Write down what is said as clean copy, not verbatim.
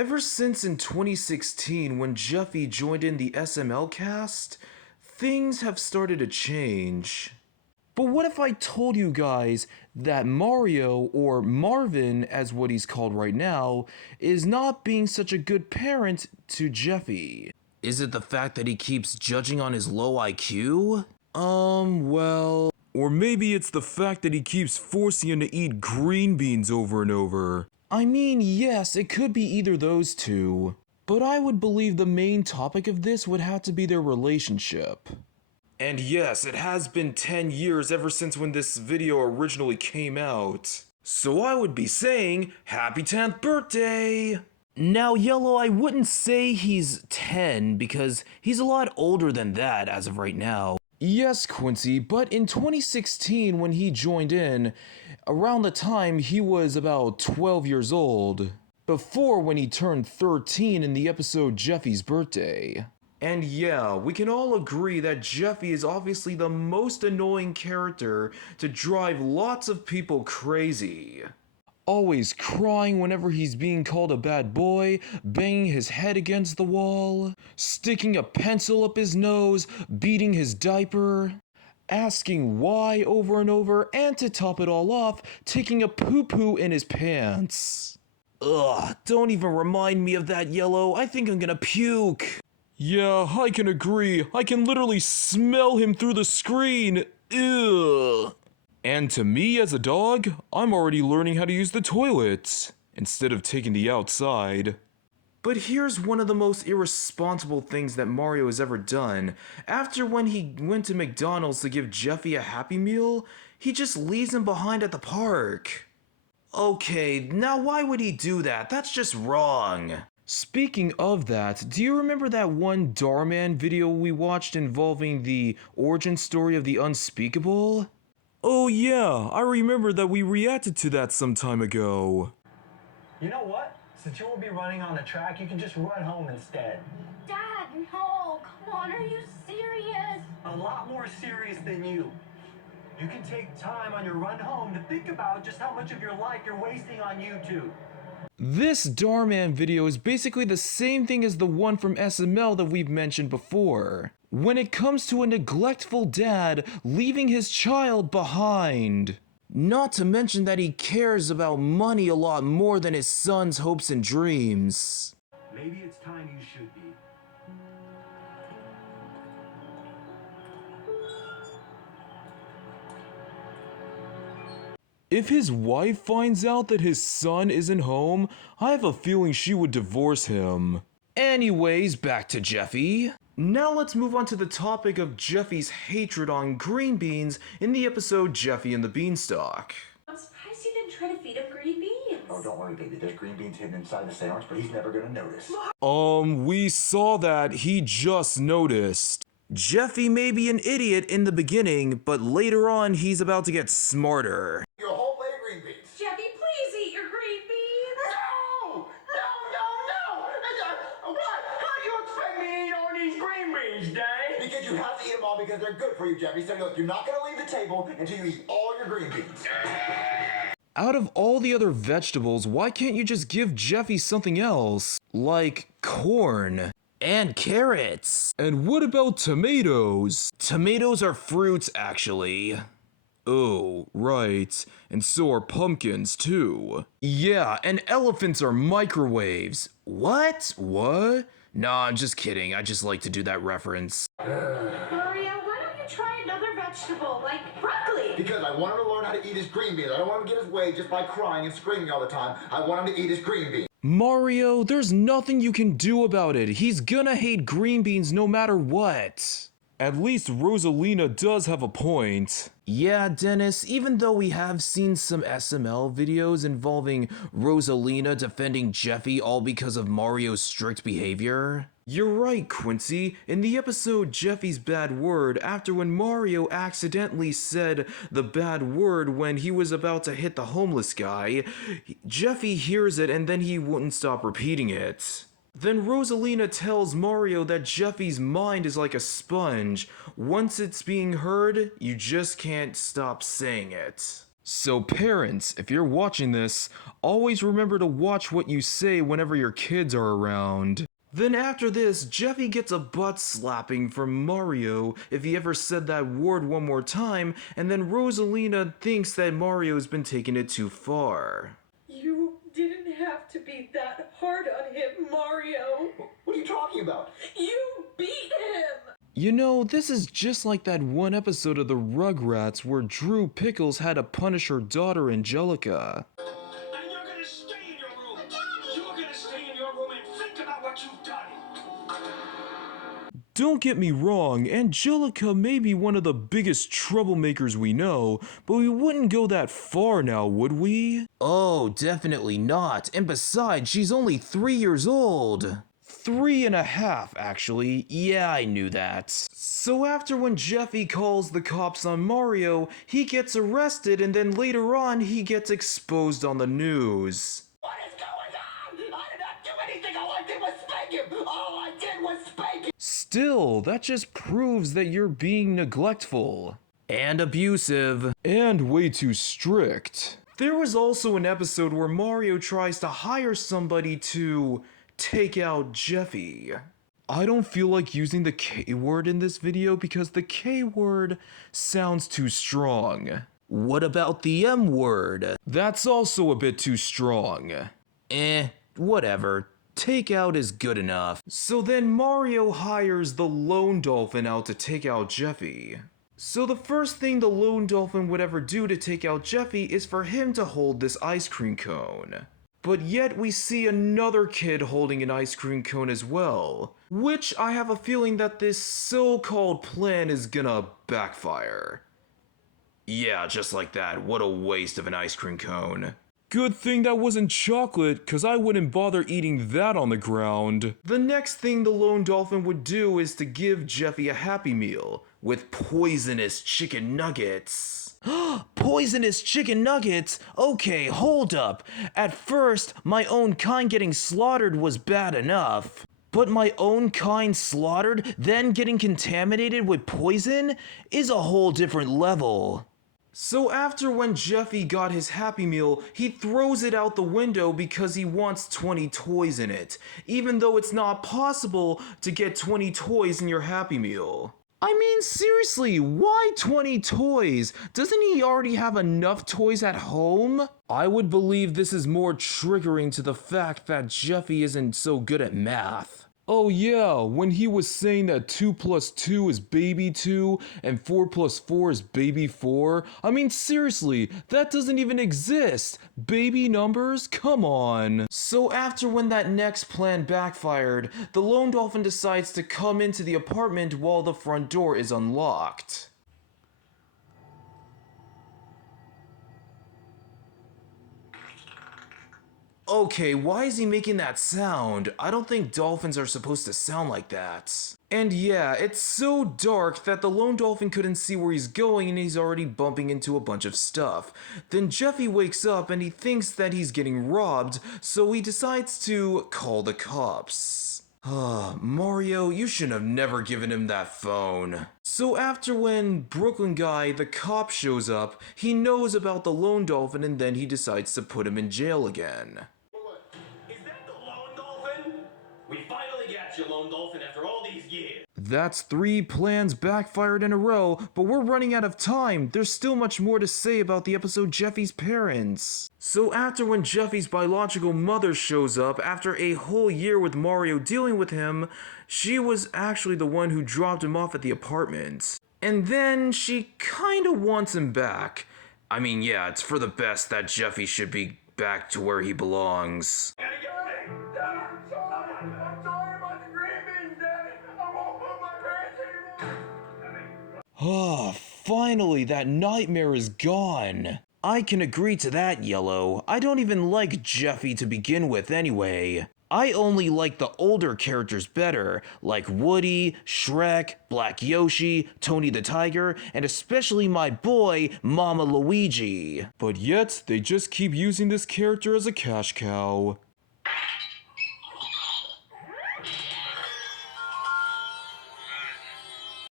Ever since in 2016 when Jeffy joined in the SML cast, things have started to change. But what if I told you guys that Mario, or Marvin as what he's called right now, is not being such a good parent to Jeffy? Is it the fact that he keeps judging on his low IQ? Well... Or maybe it's the fact that he keeps forcing him to eat green beans over and over. I mean, yes, it could be either those two. But I would believe the main topic of this would have to be their relationship. And yes, it has been 10 years ever since when this video originally came out. So I would be saying, happy 10th birthday! Now, Yellow, I wouldn't say he's 10 because he's a lot older than that as of right now. Yes, Quincy, but in 2016 when he joined in, around the time he was about 12 years old. Before when he turned 13 in the episode Jeffy's Birthday. And yeah, we can all agree that Jeffy is obviously the most annoying character to drive lots of people crazy. Always crying whenever he's being called a bad boy, banging his head against the wall, sticking a pencil up his nose, beating his diaper, asking why over and over, and to top it all off, taking a poo-poo in his pants. Ugh, don't even remind me of that, Yellow. I think I'm gonna puke. Yeah, I can agree. I can literally smell him through the screen. Ugh. And to me as a dog, I'm already learning how to use the toilet instead of taking the outside. But here's one of the most irresponsible things that Mario has ever done. After when he went to McDonald's to give Jeffy a Happy Meal, he just leaves him behind at the park. Okay, now why would he do that? That's just wrong. Speaking of that, do you remember that one Darman video we watched involving the origin story of the Unspeakable? Oh yeah, I remember that we reacted to that some time ago. You know what? Since you won't be running on the track, you can just run home instead. Dad, no! Come on, are you serious? A lot more serious than you. You can take time on your run home to think about just how much of your life you're wasting on YouTube. This Darman video is basically the same thing as the one from SML that we've mentioned before. When it comes to a neglectful dad leaving his child behind. Not to mention that he cares about money a lot more than his son's hopes and dreams. Maybe it's time you should be. If his wife finds out that his son isn't home, I have a feeling she would divorce him. Anyways, back to Jeffy. Now let's move on to the topic of Jeffy's hatred on green beans in the episode Jeffy and the Beanstalk. I'm surprised you didn't try to feed him green beans. Oh, don't worry, baby. There's green beans hidden inside the sandwich, but he's never gonna notice. We saw that. He just noticed. Jeffy may be an idiot in the beginning, but later on he's about to get smarter. Your whole plate of green beans. Jeffy, please eat your green beans. No! What? How do you expect me to eat all these green beans, Dad? Because you have to eat them all because they're good for you, Jeffy. So look, you're not gonna leave the table until you eat all your green beans. Out of all the other vegetables, why can't you just give Jeffy something else? Like corn. And carrots. And what about tomatoes? Tomatoes are fruits, actually. Oh, right. And so are pumpkins, too. Yeah, and elephants are microwaves. What? What? Nah, I'm just kidding. I just like to do that reference. Mario, why don't you try another vegetable, like broccoli? Because I want him to learn how to eat his green beans. I don't want him to get his way just by crying and screaming all the time. I want him to eat his green beans. Mario, there's nothing you can do about it. He's gonna hate green beans no matter what. At least Rosalina does have a point. Yeah, Dennis, even though we have seen some SML videos involving Rosalina defending Jeffy all because of Mario's strict behavior. You're right, Quincy. In the episode Jeffy's Bad Word, after when Mario accidentally said the bad word when he was about to hit the homeless guy, Jeffy hears it and then he wouldn't stop repeating it. Then Rosalina tells Mario that Jeffy's mind is like a sponge. Once it's being heard, you just can't stop saying it. So parents, if you're watching this, always remember to watch what you say whenever your kids are around. Then after this, Jeffy gets a butt slapping from Mario if he ever said that word one more time, and then Rosalina thinks that Mario's been taking it too far. You didn't have to be that hard on him, Mario. What are you talking about? You beat him! You know, this is just like that one episode of the Rugrats where Drew Pickles had to punish her daughter Angelica. And you're gonna stay in your room. You're gonna stay in your room and think about what you've done. Don't get me wrong, Angelica may be one of the biggest troublemakers we know, but we wouldn't go that far now, would we? Oh, definitely not. And besides, she's only 3 years old. 3.5, actually. Yeah, I knew that. So after when Jeffy calls the cops on Mario, he gets arrested and then later on he gets exposed on the news. What is going on? I did not do anything. All I did was spank him. All I did was spank him. Still, that just proves that you're being neglectful. And abusive. And way too strict. There was also an episode where Mario tries to hire somebody to take out Jeffy. I don't feel like using the K word in this video because the K word sounds too strong. What about the M word? That's also a bit too strong. Whatever. Take out is good enough. So then Mario hires the Lone Dolphin out to take out Jeffy. So the first thing the Lone Dolphin would ever do to take out Jeffy is for him to hold this ice cream cone. But yet we see another kid holding an ice cream cone as well, which I have a feeling that this so-called plan is gonna backfire. Yeah, just like that. What a waste of an ice cream cone. Good thing that wasn't chocolate, cause I wouldn't bother eating that on the ground. The next thing the Lone Dolphin would do is to give Jeffy a Happy Meal with poisonous chicken nuggets. Poisonous chicken nuggets? Okay, hold up. At first, my own kind getting slaughtered was bad enough. But my own kind slaughtered, then getting contaminated with poison, is a whole different level. So after when Jeffy got his Happy Meal, he throws it out the window because he wants 20 toys in it, even though it's not possible to get 20 toys in your Happy Meal. I mean, seriously, why 20 toys? Doesn't he already have enough toys at home? I would believe this is more triggering to the fact that Jeffy isn't so good at math. Oh yeah, when he was saying that 2 plus 2 is baby 2 and 4 plus 4 is baby 4. I mean, seriously, that doesn't even exist. Baby numbers? Come on. So after when that next plan backfired, the Lone Dolphin decides to come into the apartment while the front door is unlocked. Okay, why is he making that sound? I don't think dolphins are supposed to sound like that. And yeah, it's so dark that the Lone Dolphin couldn't see where he's going and he's already bumping into a bunch of stuff. Then Jeffy wakes up and he thinks that he's getting robbed, so he decides to call the cops. Mario, you should have never given him that phone. So after when Brooklyn Guy, the cop, shows up, he knows about the Lone Dolphin and then he decides to put him in jail again. Is that the Lone Dolphin? We finally got you, Lone Dolphin, after all these years. That's 3 plans backfired in a row, but we're running out of time. There's still much more to say about the episode Jeffy's parents. So after when Jeffy's biological mother shows up, after a whole year with Mario dealing with him, she was actually the one who dropped him off at the apartment. And then she kinda wants him back. I mean, yeah, it's for the best that Jeffy should be back to where he belongs. I'm sorry about the green beans, Daddy. I won't put my parents anymore. Finally, that nightmare is gone. I can agree to that, Yellow. I don't even like Jeffy to begin with anyway. I only like the older characters better, like Woody, Shrek, Black Yoshi, Tony the Tiger, and especially my boy, Mama Luigi. But yet, they just keep using this character as a cash cow.